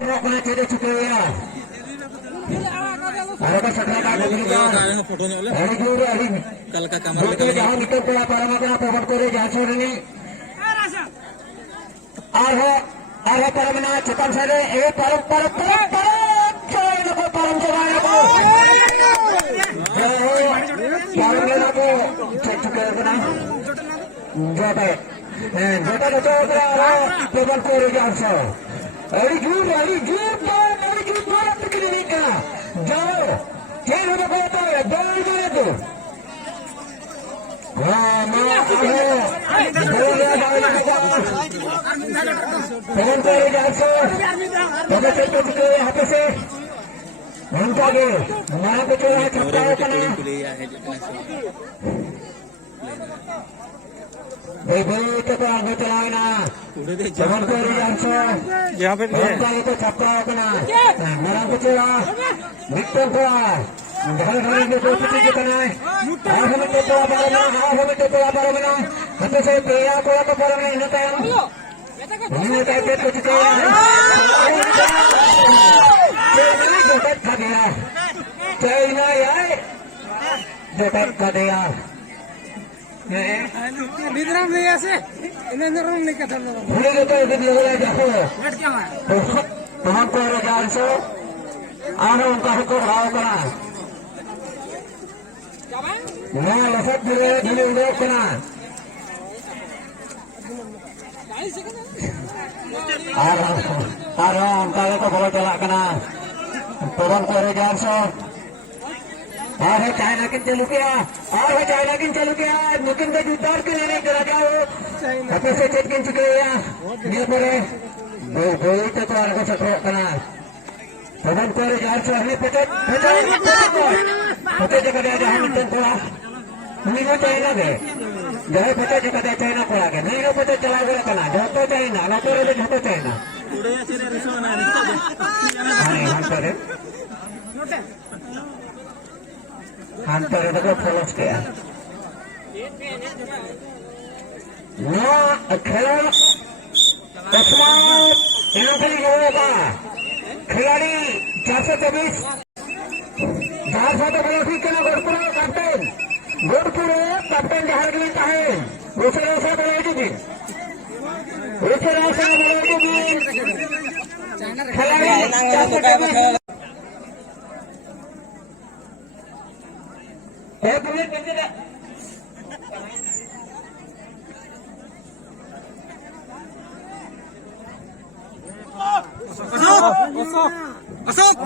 Tidak cukup ya. Ada sekarang ada photo hari juga hari. कल का कमर Betul jangan itu pola para makna pohon kore jangan ini. Arah para mana cepat saja. Param jangan aku param jangan aku. Param jangan aku. Cek juga kena. Jota jota pohon kore jangan. Hari juga पिकनिका जाओ खेल होने को होता है दौड़ गए तो हाँ माँ बोल रहा फोन करे जाओ पता चलते चुके यहाँ पे से घंटा के हमारा कुछ यहाँ छपता है कना भाई तो आगे चलाए ना फोन करे जाओ यहाँ पे घंटा के तो छपता है कना मेरा कुछ मिट्टो को घर में कोई चीज करना है आज हमें तो पारो बना हमें से पेया को पारो नहीं होता है हमने कहते कुछ किया जो तक खा दिया चाइना यार जो तक खा दिया बिदराम ले ऐसे इन्हें नरम नहीं करता भूले तो इधर लगा जाओ बैठ क्या है तो हमको रोजगार से आने उनका हुक्म रहा करा मैं लसत मिले धीरे उड़े करा उनका को बोलो चला करा तुरंत को रोजगार से और है चाइना किन चलू किया मुकिन के जुटार के लेने करा जाओ अपने से चेक किन चुके या ये परे दो तो आने को सत्रो करा तबन को यार से हमें पते जगह दे हम तो कोला नहीं हो चाइना दे जहे पते जगह दे चाइना कोला के नहीं हो पते चला गया कना जो तो चाइना ना तो रे जो चाइना उड़े चले रिसो ना हां हम करे हम तो देखो फॉलोस किया ना खेला तस्मात इनके होगा खिलाड़ी 424 गोरपुर कैप्टन जहां गिरता है दूसरे से बोलेगी खिलाड़ी 424 एक मिनट बंदे अशोक